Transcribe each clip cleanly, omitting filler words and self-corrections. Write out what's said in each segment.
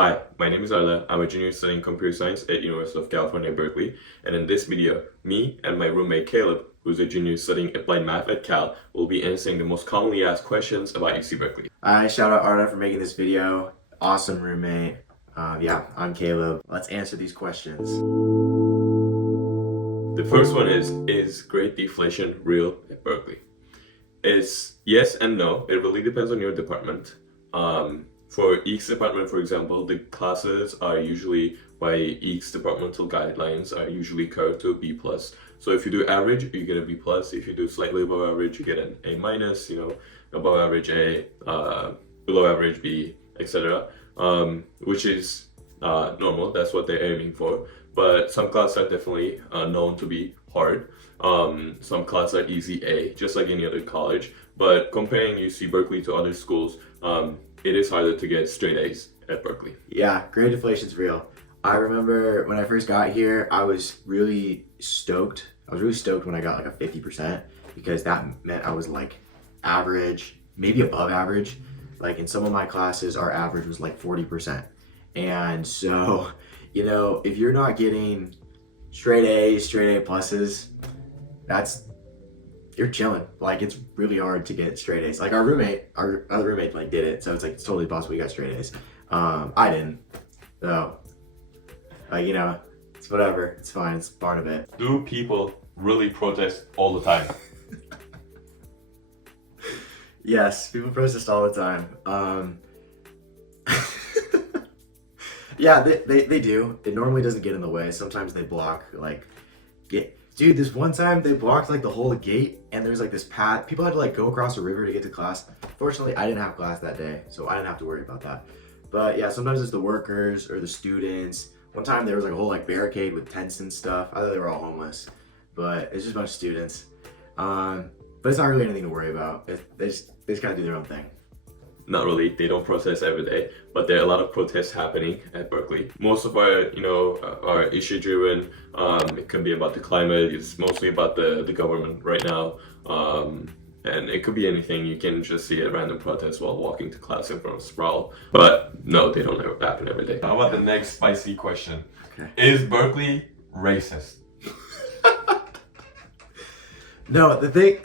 Hi, my name is Arla. I'm a junior studying computer science at University of California, Berkeley. And in this video, me and my roommate Caleb, who's a junior studying applied math at Cal, will be answering the most commonly asked questions about UC Berkeley. Shout out Arla for making this video. Awesome roommate. I'm Caleb. Let's answer these questions. The first one is grade deflation real at Berkeley? It's yes and no. It really depends on your department. For each department, for example, the classes are usually, by each departmental guidelines, are usually curved to a B plus. So if you do average, you get a B plus. If you do slightly above average, you get an A minus. Above average A, below average B, etc. Which is normal. That's what they're aiming for. But some classes are definitely known to be hard. Some classes are easy A, just like any other college. But comparing UC Berkeley to other schools, it is harder to get straight A's at Berkeley. Yeah, grade deflation's real. I remember when I first got here, I was really stoked. I was really stoked when I got like a 50% because that meant I was like average, maybe above average. Like in some of my classes, our average was like 40%. And so, if you're not getting straight A's, straight A pluses, you're chilling. Like it's really hard to get straight A's. Like our other roommate like did it, so it's totally possible he got straight A's. I didn't. So it's whatever. It's fine. It's part of it. Do people really protest all the time? Yes, people protest all the time. Yeah, they do. It normally doesn't get in the way. Sometimes they block Dude, this one time they blocked like the whole gate and there's like this path. People had to like go across a river to get to class. Fortunately, I didn't have class that day, so I didn't have to worry about that. But yeah, sometimes it's the workers or the students. One time there was like a whole like barricade with tents and stuff. I thought they were all homeless, but it's just a bunch of students. But it's not really anything to worry about. They just kind of do their own thing. Not really. They don't protest every day, but there are a lot of protests happening at Berkeley. Most of our, are issue driven. It can be about the climate. It's mostly about the government right now. And it could be anything. You can just see a random protest while walking to class in front of Sproul. But no, they don't ever happen every day. How about the next spicy question? Okay. Is Berkeley racist? No, the thing...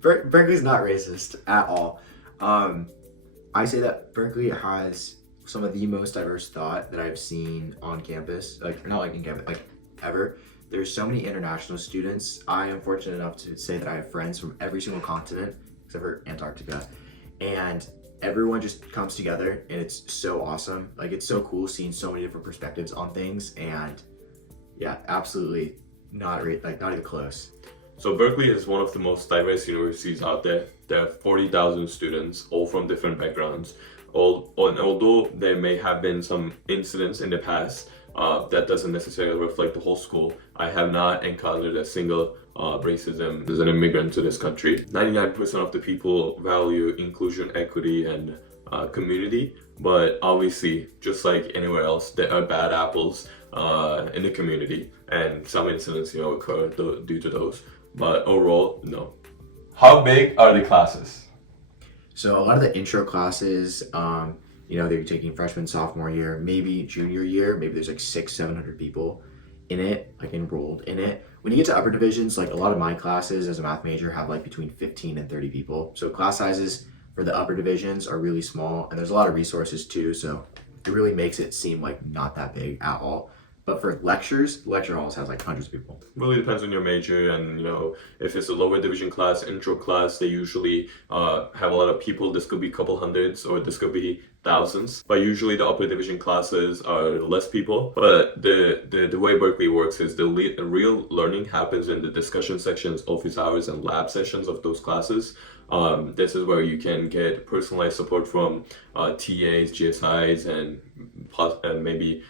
Berkeley's not racist at all. I say that Berkeley has some of the most diverse thought that I've seen on campus. Like, not like in campus, like ever. There's so many international students. I am fortunate enough to say that I have friends from every single continent, except for Antarctica. And everyone just comes together and it's so awesome. Like, it's so cool seeing so many different perspectives on things. And yeah, absolutely not even close. So Berkeley is one of the most diverse universities out there. There are 40,000 students, all from different backgrounds. Although there may have been some incidents in the past, that doesn't necessarily reflect the whole school. I have not encountered a single racism as an immigrant to this country. 99% of the people value inclusion, equity, and community. But obviously, just like anywhere else, there are bad apples in the community, and some incidents, occur due to those. But overall, no. How big are the classes? So a lot of the intro classes, they're taking freshman, sophomore year, maybe junior year, maybe there's like 600-700 people in it, like enrolled in it. When you get to upper divisions, like a lot of my classes as a math major have like between 15 and 30 people. So class sizes for the upper divisions are really small, and there's a lot of resources too. So it really makes it seem like not that big at all. But for lectures, lecture halls has like hundreds of people. Really depends on your major, and if it's a lower division class, intro class, they usually have a lot of people. This could be a couple hundreds or this could be thousands. But usually the upper division classes are less people. But the way Berkeley works is the real learning happens in the discussion sections, office hours, and lab sessions of those classes. This is where you can get personalized support from TAs, GSIs, and maybe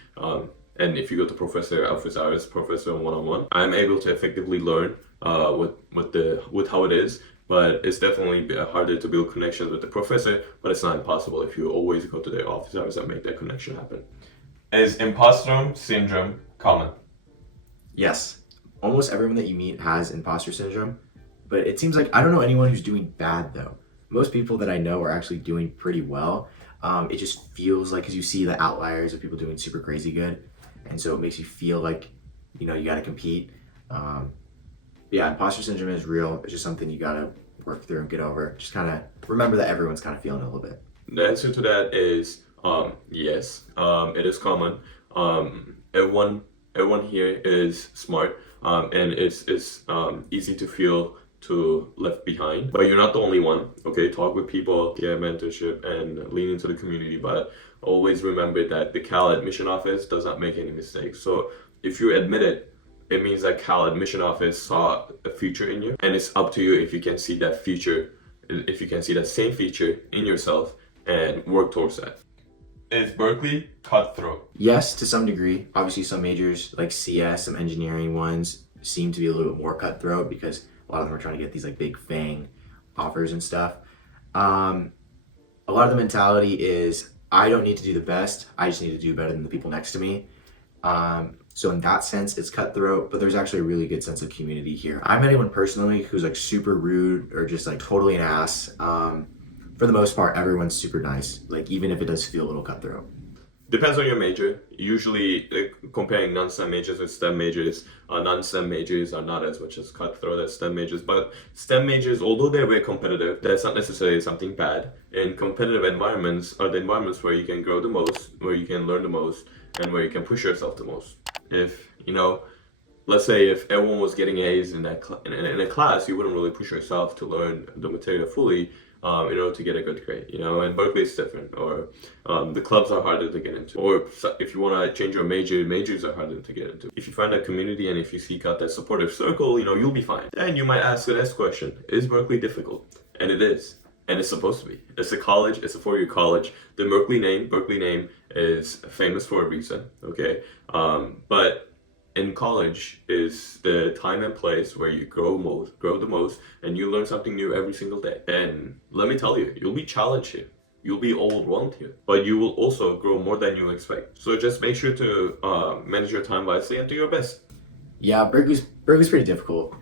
and if you go to professor office hours, professor one-on-one, I'm able to effectively learn with how it is. But it's definitely harder to build connections with the professor, but it's not impossible if you always go to their office hours and make that connection happen. Is imposter syndrome common? Yes. Almost everyone that you meet has imposter syndrome, but it seems like I don't know anyone who's doing bad though. Most people that I know are actually doing pretty well. It just feels like, because you see the outliers of people doing super crazy good, and so it makes you feel like, you know, you got to compete. Yeah, imposter syndrome is real. It's just something you got to work through and get over. Just kind of remember that everyone's kind of feeling it a little bit. The answer to that is yes. It is common. Everyone here is smart, and it's easy to feel to left behind. But you're not the only one. Okay, talk with people, get mentorship, and lean into the community. But always remember that the Cal admission office does not make any mistakes. So if you admit it, it means that Cal admission office saw a future in you, and it's up to you if you can see that future, if you can see that same feature in yourself and work towards that. Is Berkeley cutthroat? Yes, to some degree. Obviously, some majors like CS, some engineering ones seem to be a little bit more cutthroat because a lot of them are trying to get these like big FANG offers and stuff. A lot of the mentality is I don't need to do the best. I just need to do better than the people next to me. So in that sense, it's cutthroat, but there's actually a really good sense of community here. I haven't met anyone personally who's like super rude or just like totally an ass. For the most part, everyone's super nice. Like even if it does feel a little cutthroat. Depends on your major. Usually, comparing non-STEM majors with STEM majors, non-STEM majors are not as much as cutthroat as STEM majors. But STEM majors, although they're very competitive, that's not necessarily something bad. And competitive environments are the environments where you can grow the most, where you can learn the most, and where you can push yourself the most. If, you know, let's say if everyone was getting A's in that in a class, you wouldn't really push yourself to learn the material fully in order to get a good grade, you know. And Berkeley is different, or the clubs are harder to get into, or if you want to change your major, majors are harder to get into. If you find that community and if you seek out that supportive circle, you know, you'll be fine. And you might ask the next question: is Berkeley difficult? And it is. And it's supposed to be. It's a college. It's a four-year college. The Berkeley name is famous for a reason. Okay, but in college is the time and place where you grow the most, and you learn something new every single day. And let me tell you, you'll be challenged here. You'll be overwhelmed here, but you will also grow more than you expect. So just make sure to manage your time wisely and do your best. Yeah, Berkeley's pretty difficult.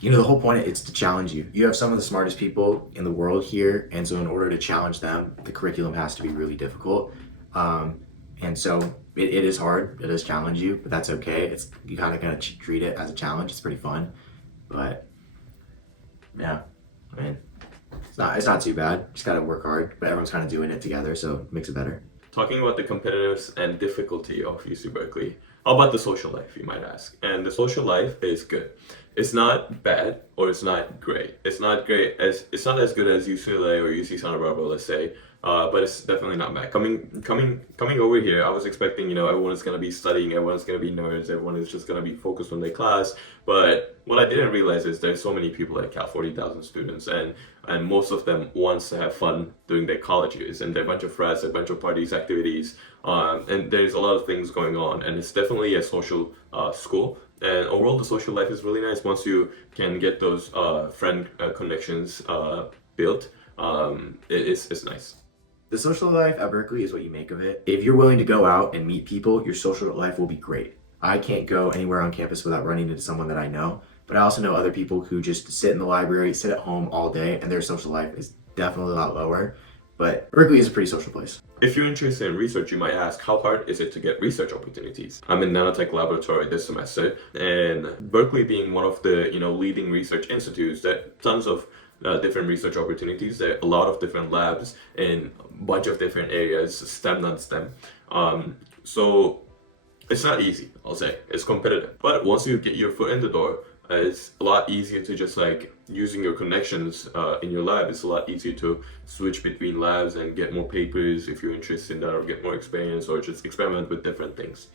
You know, the whole point is to challenge you. You have some of the smartest people in the world here, and so in order to challenge them, the curriculum has to be really difficult. And so it is hard. It does challenge you, but that's okay. You kind of gotta treat it as a challenge. It's pretty fun, but yeah, I mean, it's not too bad. Just gotta work hard, but everyone's kind of doing it together, so it makes it better. Talking about the competitiveness and difficulty of UC Berkeley, how about the social life, you might ask? And the social life is good. It's not bad or it's not great. It's not as good as UCLA or UC Santa Barbara, let's say. But it's definitely not bad. Coming over here, I was expecting, you know, everyone is gonna be studying, everyone's gonna be nerds, everyone is just gonna be focused on their class. But what I didn't realize is there's so many people at Cal, 40,000 students, and most of them wants to have fun during their college years, and there are a bunch of frats, a bunch of parties, activities, and there's a lot of things going on, and it's definitely a social school. And overall, the social life is really nice once you can get those friend connections built. It's nice. The social life at Berkeley is what you make of it. If you're willing to go out and meet people, your social life will be great. I can't go anywhere on campus without running into someone that I know, but I also know other people who just sit in the library, sit at home all day, and their social life is definitely a lot lower. But Berkeley is a pretty social place. If you're interested in research, you might ask, how hard is it to get research opportunities? I'm in nanotech laboratory this semester, and Berkeley being one of the leading research institutes, there are tons of different research opportunities. There are a lot of different labs in a bunch of different areas, STEM, non-STEM. So it's not easy, I'll say. It's competitive. But once you get your foot in the door, it's a lot easier to just using your connections in your lab. It's a lot easier to switch between labs and get more papers if you're interested in that, or get more experience, or just experiment with different things.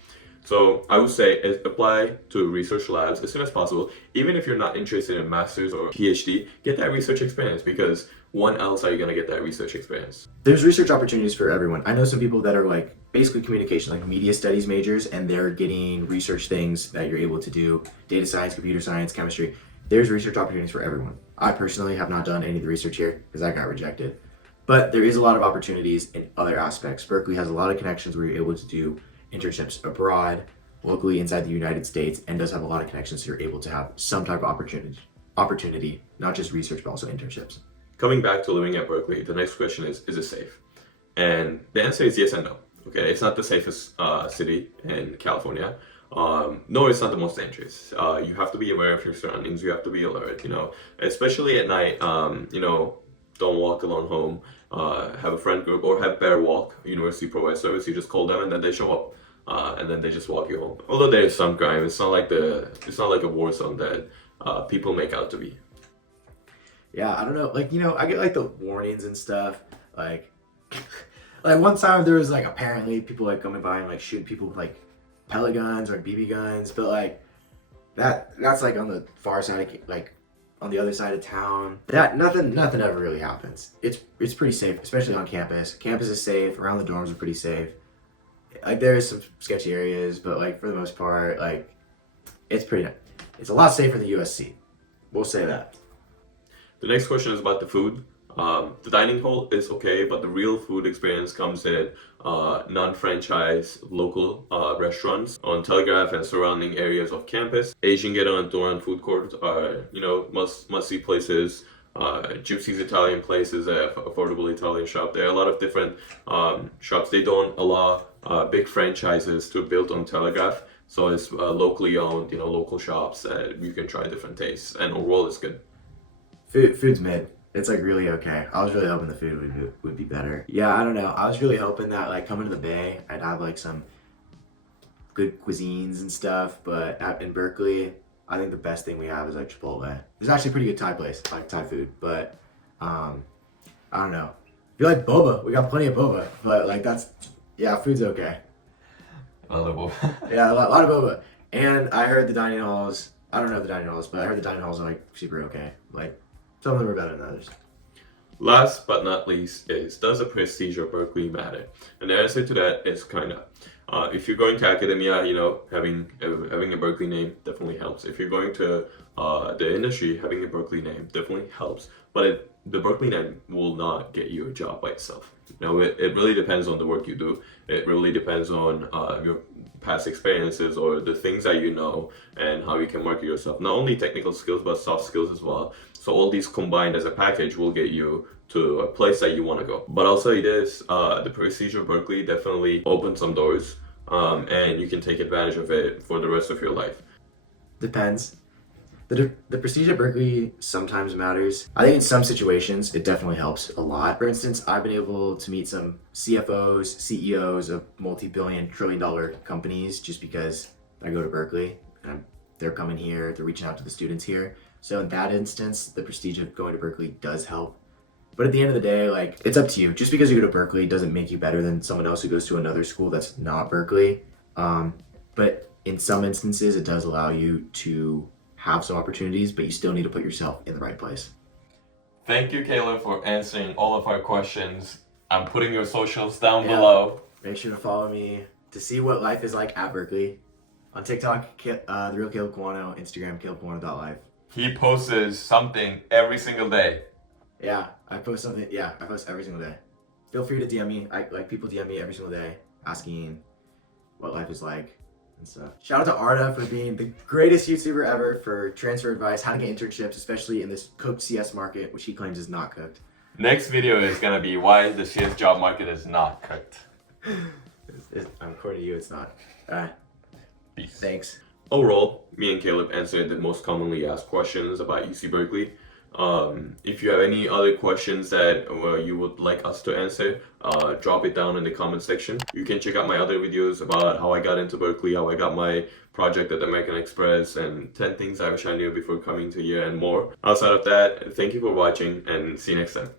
So I would say apply to research labs as soon as possible. Even if you're not interested in master's or PhD, get that research experience, because when else are you going to get that research experience? There's research opportunities for everyone. I know some people that are basically communication, media studies majors, and they're getting research things that you're able to do, data science, computer science, chemistry. There's research opportunities for everyone. I personally have not done any of the research here because I got rejected. But there is a lot of opportunities in other aspects. Berkeley has a lot of connections where you're able to do internships abroad, locally inside the United States, and does have a lot of connections so you're able to have some type of opportunity, not just research, but also internships. coming back to living at Berkeley, the next question is it safe? And the answer is yes and no. Okay, it's not the safest city in California. No, it's not the most dangerous. You have to be aware of your surroundings. You have to be alert. Especially at night. Don't walk alone home. Have a friend group or have Bear Walk. University provides service. You just call them and then they show up, and then they just walk you home. Although there is some crime, it's not like a war zone that people make out to be. Yeah, I don't know. I get like the warnings and stuff. Like one time there was like apparently people like coming by and like shooting people with like pellet guns or BB guns, but like that's like on the far side of like on the other side of town. That nothing ever really happens. It's pretty safe, especially on campus. Campus is safe. Around the dorms are pretty safe. Like there's some sketchy areas, but like for the most part, like it's a lot safer than USC. We'll say that. The next question is about the food. The dining hall is okay, but the real food experience comes in non-franchise local restaurants on Telegraph and surrounding areas of campus. Asian Ghetto and Duran food courts are, must-see places. Gypsy's Italian places, affordable Italian shop. There are a lot of different shops. They don't allow big franchises to build on Telegraph, so it's locally owned, local shops that you can try different tastes, and overall it's good. Food's mid. It's like really okay. I was really hoping the food would be better. Yeah, I don't know. I was really hoping that like coming to the Bay, I'd have like some good cuisines and stuff. But in Berkeley, I think the best thing we have is like Chipotle. There's actually a pretty good Thai place, like Thai food. But I don't know. If you like boba, we got plenty of boba. But like food's okay. A lot of boba. Yeah, a lot of boba. And I heard the dining halls. I don't know the dining halls, but I heard the dining halls are like super okay. Like some of them are better than others. Last but not least is, does the prestige of Berkeley matter? And the answer to that is kind of. If you're going to academia, having a Berkeley name definitely helps. If you're going to the industry, having a Berkeley name definitely helps. But the Berkeley name will not get you a job by itself. It really depends on the work you do. It really depends on your past experiences or the things that you know and how you can market yourself. Not only technical skills, but soft skills as well. So all these combined as a package will get you to a place that you want to go. But I'll say this, the prestige of Berkeley definitely opens some doors, and you can take advantage of it for the rest of your life. Depends. The prestige of Berkeley sometimes matters. I think in some situations it definitely helps a lot. For instance, I've been able to meet some CFOs, CEOs of multi-billion, trillion-dollar companies just because I go to Berkeley and they're coming here, they're reaching out to the students here. So in that instance, the prestige of going to Berkeley does help. But at the end of the day, like, it's up to you. Just because you go to Berkeley doesn't make you better than someone else who goes to another school that's not Berkeley. But in some instances, it does allow you to have some opportunities, but you still need to put yourself in the right place. Thank you, Caleb, for answering all of our questions. I'm putting your socials down below. Make sure to follow me to see what life is like at Berkeley. On TikTok, The Real Caleb Kawano, Instagram, calebkawano.life. He posts something every single day. Yeah, I post something. Yeah, I post every single day. Feel free to DM me. People DM me every single day asking what life is like and stuff. Shout out to Arda for being the greatest YouTuber ever for transfer advice, how to get internships, especially in this cooked CS market, which he claims is not cooked. Next video is gonna be why the CS job market is not cooked. According to you, it's not. Peace. Thanks. Overall, me and Caleb answered the most commonly asked questions about UC Berkeley. If you have any other questions that you would like us to answer, drop it down in the comment section. You can check out my other videos about how I got into Berkeley, how I got my project at American Express, and 10 things I wish I knew before coming to here and more. Outside of that, thank you for watching and see you next time.